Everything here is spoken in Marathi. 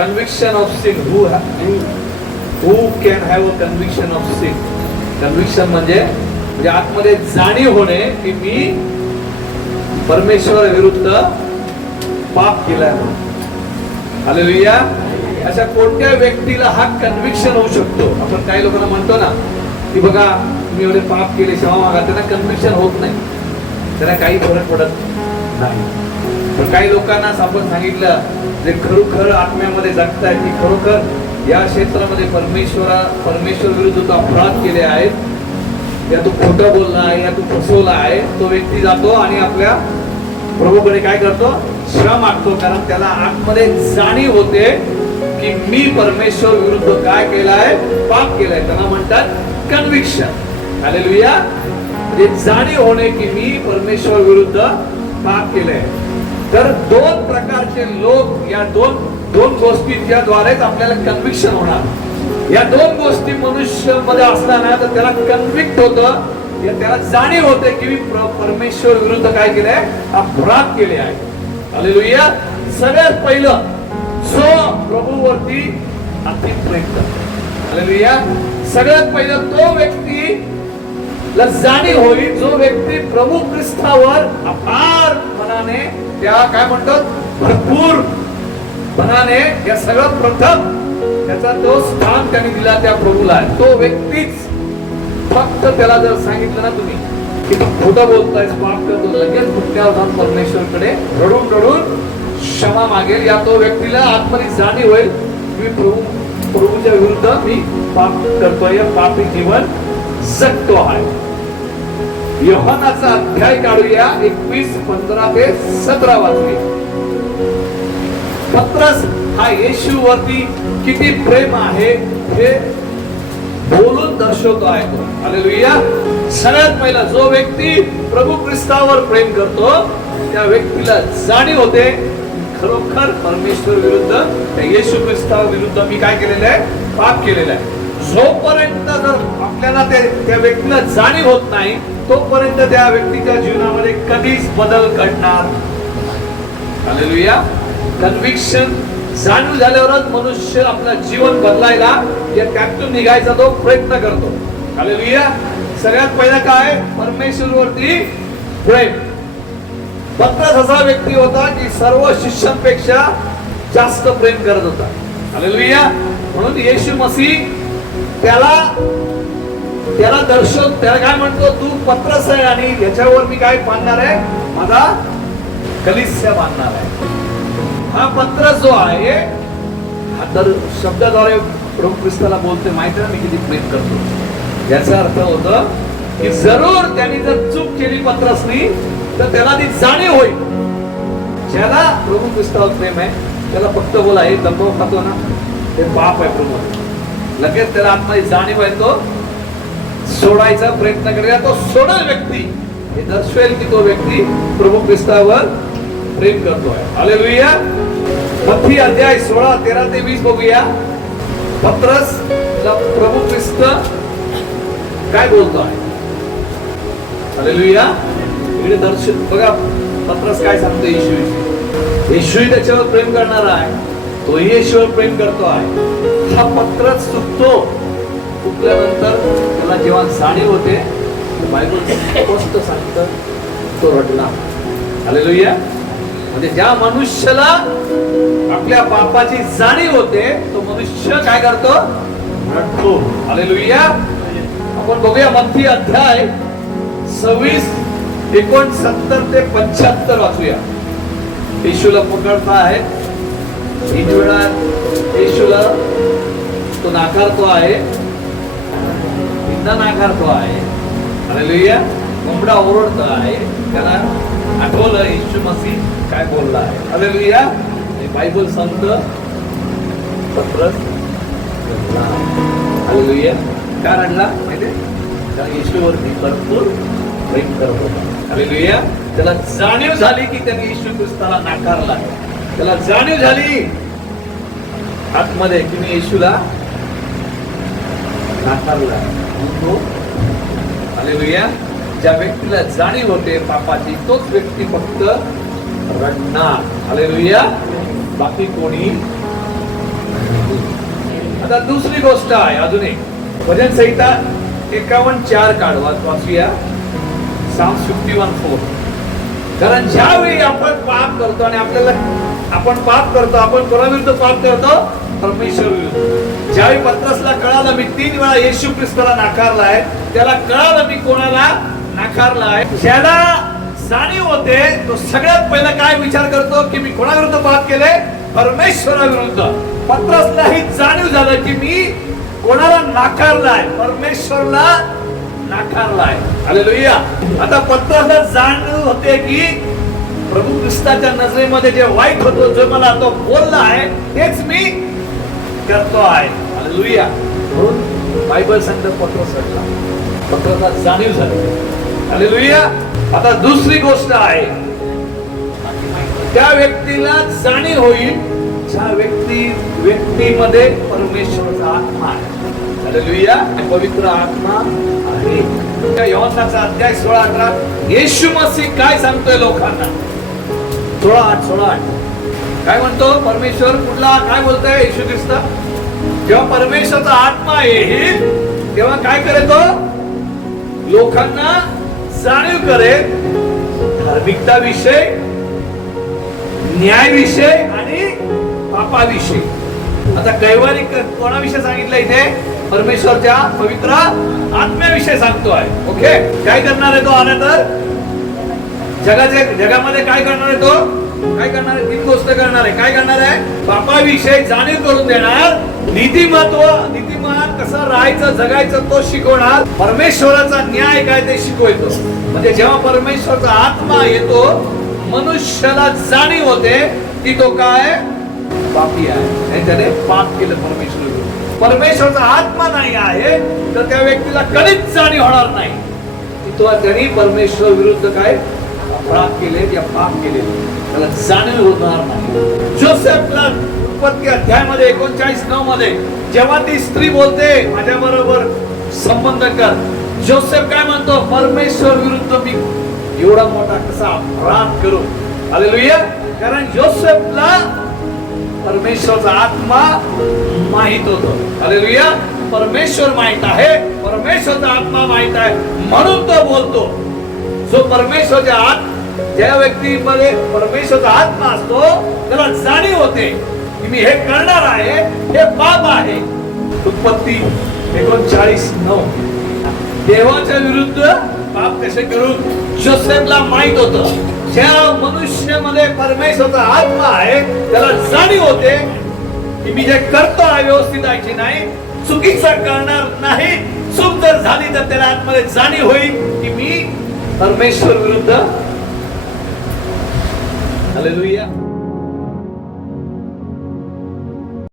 conviction of sin. Who can have a conviction of sin? Conviction म्हणजे आतमध्ये जाणीव होणे की मी परमेश्वर विरुद्ध पाप केलाय म्हणून. हालेलुया. अशा कोणत्या व्यक्तीला हा कन्व्हिक्शन होऊ शकतो? आपण काही लोकांना म्हणतो ना की बघा तुम्ही एवढे पाप केले, क्षमा मागा. त्यांना कन्व्हिक्शन होत नाही, त्यांना काही फरक पडत नाही. पण काही लोकांना आपण सांगितलं जे खरोखर आत्म्यामध्ये जगतायत की खरोखर या क्षेत्रामध्ये परमेश्वर विरुद्ध तो अपराध केले आहेत, या तू खोटं बोलला आहे, या तू फसवला आहे, तो व्यक्ती जातो आणि आपल्या प्रभूकडे काय करतो? क्षमा मागतो. कारण त्याला आतमध्ये जाणीव होते की मी परमेश्वर विरुद्ध काय केलाय? पाप केलाय. त्यांना म्हणतात कन्व्हिक्शन. हालेलुया. म्हणजे जाणीव होणे की मी परमेश्वर विरुद्ध पाप केलंय. तर दोन प्रकारचे लोक, या दोन गोष्टींच्या द्वारेच आपल्याला कन्व्हिक्शन होणार. या दोन गोष्टी मनुष्यामध्ये असताना तर त्याला कन्व्हिक्ट होतं, त्याला जाणीव होते की मी परमेश्वर विरुद्ध काय केलंय? अपराध केले आहे. हालेलुया. सगळ्यात पहिलं जो प्रभूवरती अति प्रेम करतो. हालेलुया. सगळ्यात पहिलं तो व्यक्ती ला जाणीव होईल जो व्यक्ती प्रभू ख्रिस्तावर अपार मनाने, त्या काय म्हणतात भरपूर मनाने, या सगळं प्रथम त्याचा तो स्थान त्यांनी दिला त्या प्रभूला. तो व्यक्तीच फक्त त्याला जर सांगितलं ना तुम्ही की तू खोटं बोलतायस, पाप करतो, लगेच मुक्त्यावर जाऊन परमेश्वरकडे रडून रडून क्षमा मागेल. या तो व्यक्तीला आतमध्ये जाणीव होईल मी प्रभूच्या विरुद्ध मी पाप करतोय, पापी जीवन जगतो आहे. योहानाचा अध्याय काढूया 21, 15 ते 17 वाचले. पत्रस हा येशूवरती किती प्रेम आहे हे बोलून दर्शवतो आहे तो. हालेलुया. सगळ्यात पहिला जो व्यक्ती प्रभू ख्रिस्तावर प्रेम करतो त्या व्यक्तीला जाणीव होते खरोखर परमेश्वर विरुद्ध, त्या येशू ख्रिस्ता विरुद्ध मी काय केलेलं आहे? पाप केलेलं आहे. जोपर्यंत जर आपल्याला त्या व्यक्तीला जाणीव होत नाही तोपर्यंत त्या व्यक्तीच्या जीवनामध्ये कधीच बदल घडणार. हालेलुया. कन्व्हिक्शन जाणीव झाल्यावरच मनुष्य आपला जीवन बदलायला, या त्यातून निघायचा तो प्रयत्न करतो. हालेलुया. सगळ्यात पहिला काय? परमेश्वरवरती प्रेम. पत्रस असा व्यक्ती होता की सर्व शिष्यांपेक्षा जास्त प्रेम करत होता. हालेलुया. म्हणून येशू मसीह त्याला दर्शन, त्याला काय म्हणतो? तू पत्रस आहे आणि याच्यावर मी काय बांधणार आहे? माझा कलीसिया बांधणार आहे. हा पत्रस जो आहे हा तर शब्दाद्वारे प्रभू ख्रिस्ताला बोलते माहिती ना मी किती प्रेम करतो. याचा अर्थ होतं की जरूर त्यांनी जर चूक केली पत्रसनी तर त्याला ती जाणीव होईल. ज्याला प्रभू ख्रिस्तावर प्रेम आहे त्याला फक्त बोला हे दंभ खातो ना ते पाप आहे प्रभू, लगेच त्याला आत्मची जाणीव आहे, तो सोडायचा प्रयत्न करेल. तो सोडल व्यक्ती हे दर्शवेल की तो व्यक्ती प्रभू ख्रिस्तावर प्रेम करतो आहे. हालेलुया. मत्ती अध्याय 16, 13 ते 20 बघूया. पत्रस प्रभू ख्रिस्त काय बोलतो आहे? हालेलुया. इकडे दर्शन बघा पत्रस काय सांगतो येशू. येशू त्याच्यावर प्रेम करणारा आहे, तोही येशूवर प्रेम करतो आहे. हा पत्रस चुकतो, चुकल्यानंतर त्याला जेव्हा जाणीव होते बायबल स्पष्ट सांगतं तो रडला. हालेलुया. म्हणजे ज्या मनुष्याला आपल्या पापाची जाणीव होते तो मनुष्य काय करतो? रडतो. हालेलुया. आपण बघूया मत्ती अध्याय 26, 69 ते 75 वाचूया. येशूला पकडता आहे, तीन वेळा येशूला तो नाकारतो आहे, नाकारतो आहे. हालेलुया. कोंबडा ओरडतो आहे, त्याला आठवलं येशू मसीह काय बोलला आहे. हालेलुया. बायबल सांगतं पत्रस रडला. हालेलुया. का रडला माहिती? कारण येशूवरती भरपूर प्रेम करत होता. हालेलुया. त्याला जाणीव झाली की त्याने येशू ख्रिस्ताला नाकारला. त्याला जाणीव झाली आतमध्ये की मी येशूला नाकारला. हालेलुया. ज्या व्यक्तीला जाणीव होते पापाची तोच व्यक्ती फक्त रडणार. हालेलुया. बाकी कोणी आता दुसरी गोष्ट आहे, अजून एक भजन संहिता 51:4 काढवा वाचूया. Psalms 51:4. कारण ज्यावेळी आपण पाप करतो आणि आपल्याला आपण पाप करतो, आपण कोणाविरुद्ध पाप करतो? परमेश्वर विरुद्ध. ज्यावेळी पत्रसला कळालं मी 3 वेळा येशू ख्रिस्ताला नाकारलाय, त्याला कळालं मी कोणाला नाकारलाय, ज्याला जाणीव होते तो सगळ्यात पहिला काय विचार करतो की मी कोणाविरुद्ध पाप केले? परमेश्वराविरुद्ध. पत्रसला ही जाणीव झालं की मी कोणाला नाकारलाय? परमेश्वरला नाकारलाय. हालेलुया. आता पत्रसला जाणीव होते की प्रभू ख्रिस्ताच्या नजरेमध्ये जे वाईट होतो, जो मला तो बोलला आहे तेच मी करतो आहे. हालेलुया. म्हणून बायबल सांगतं पत्रसला जाणीव झाली. हालेलुया. आता दुसरी गोष्ट आहे, त्या व्यक्तीला जाणीव होईल ज्या व्यक्तीमध्ये परमेश्वराचा आत्मा आहे. हालेलुया. पवित्र आत्मा आहे. योहानाचा अध्याय 16:18 येशू मसीह काय सांगतोय लोकांना? 16:8 काय म्हणतो? परमेश्वर कुठला काय बोलतोय येशू ख्रिस्त? जेव्हा परमेश्वराचा आत्मा येईल तेव्हा काय करेतो? लोकांना जाणीव करेल धार्मिकताविषयी, न्यायविषय आणि पापाविषयी. आता कैवारी कोणाविषयी सांगितलं इथे? परमेश्वरच्या पवित्र आत्म्याविषयी सांगतो आहे. ओके. काय करणार आहे तो आला तर? जगामध्ये काय करणार आहे तो? काय करणार आहे? 3 गोष्ट करणार आहे. काय करणार आहे? पापाविषयी जाणीव करून देणार, नीतिमान कसं राहायचं जगायचं तो शिकवणार, परमेश्वराचा न्याय काय ते शिकवतो. म्हणजे जेव्हा परमेश्वराचा आत्मा येतो मनुष्याला जाणीव होते की तो काय पापी आहे, त्याने पाप केलं परमेश्वराचा आत्मा नाही आहे तर त्या व्यक्तीला कधीच जाणीव होणार नाही की तो त्यांनी परमेश्वर विरुद्ध काय अपराध केले या पाप केले, त्याला जाणीव होणार नाही. जोसेफला उत्पत्ती अध्यायामध्ये 39:9 मध्ये जेव्हा ती स्त्री बोलते माझ्या बरोबर संबंध कर, जोसेफ काय म्हणतो? परमेश्वर विरुद्ध मी एवढा मोठा कसा अपराध करू? हालेलुया. कारण जोसेफला परमेश्वरचा आत्मा माहित होतो. हालेलुया. परमेश्वर माहित आहे, परमेश्वरचा आत्मा माहित आहे म्हणून तो बोलतो. जो परमेश्वरच्या ज्या व्यक्तीमध्ये परमेश्वरचा आत्मा असतो त्याला जाणीव होते की मी हे करणार आहे, हे पाप आहे. उत्पत्ती 39:9 देवाच्या विरुद्ध पाप कसे करू? जोसेफला माहित होतं ज्या मनुष्यामध्ये परमेश्वरचा आत्मा आहे त्याला जाणीव होते की मी जे करतो आहे व्यवस्थित आहे की नाही, चुकीचं करणार नाही. चूक जर झाली तर त्याला आतमध्ये जाणीव होईल की मी परमेश्वर विरुद्ध. हालेलुया.